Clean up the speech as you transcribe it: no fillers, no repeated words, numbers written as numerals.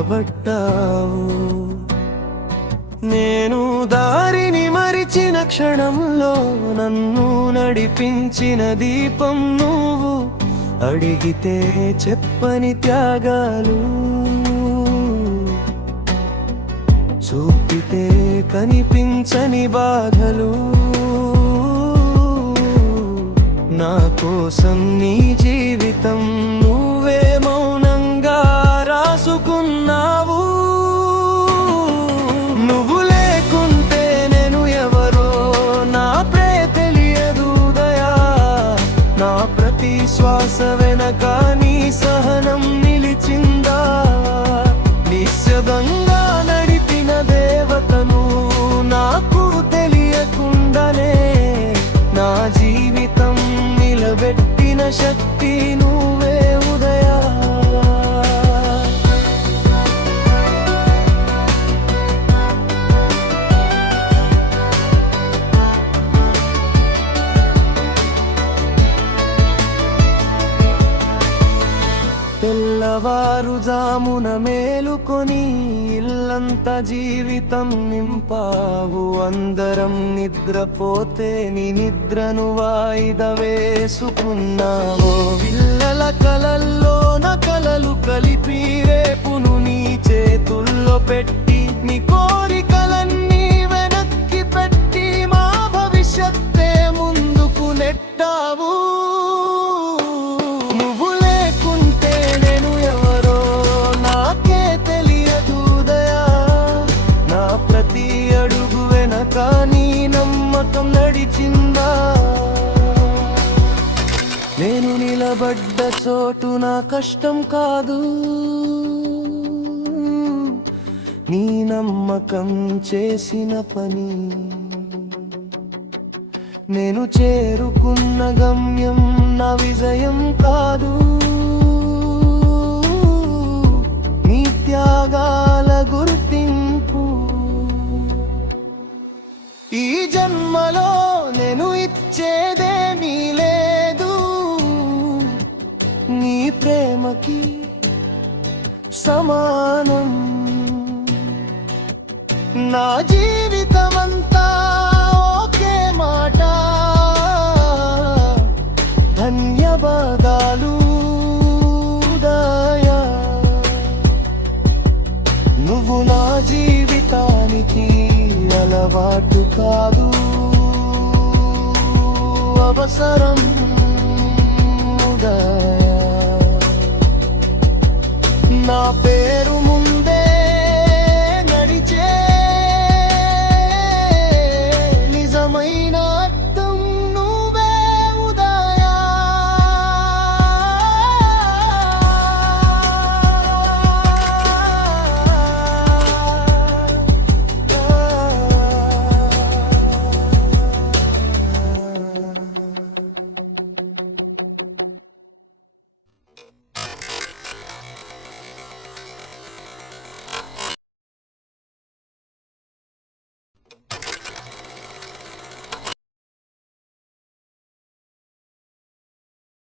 నిలబడ్డావు. నేను దారిని మరిచిన క్షణంలో నన్ను నడిపించిన దీపం నువ్వు. అడిగితే చెప్పని త్యాగాలు, చూపితే కనిపించని బాధలు. నా కోసం నీ జీవితం నువ్వే మౌనంగా రాసుకున్నావు. నువ్వు లేకుంటే నేను ఎవరో నాకే తెలియదు దయా. నా ప్రతి శ్వాస వెనక నీ సహనం నిలిచిందా. నిశ్శబ్దంగా నడిపిన దేవతను నాకు తెలియకుండానే నా జీవితం నిలబెట్టిన శక్తి నువ్వే ఉదయా. తెల్లవారుజామున మేలుకొని ఇల్లంతా జీవితం నింపావు. అందరం నిద్రపోతే నీ నిద్రను వాయిదా వేసుకున్నావు. పిల్లల కలల్లోన కలలు కలిపి రేపును నీ చేతుల్లో పెట్టి నీ కోరికలన్నీ వెనక్కి పెట్టి మా భవిష్యత్తే ముందుకు నెట్టావు. కానీ నమ్మకం నడిచిందా. నేను నిలబడ్డ చోటు నా కష్టం కాదు, నీ నమ్మకం చేసిన పని. నేను చేరుకున్న గమ్యం నా విజయం కాదు, నీ త్యాగాల గుర్తింపు. ఈ జన్మలో నేను ఇచ్చేదేమీ లేదు, నీ ప్రేమకి సమానం. నా జీవితమంతా ఒకే మాట, ధన్యవాదాలు దయా. నువ్వు నా జీవితానికి అలవాటు కాదు, అవసరం ఉదయా. నా పేరు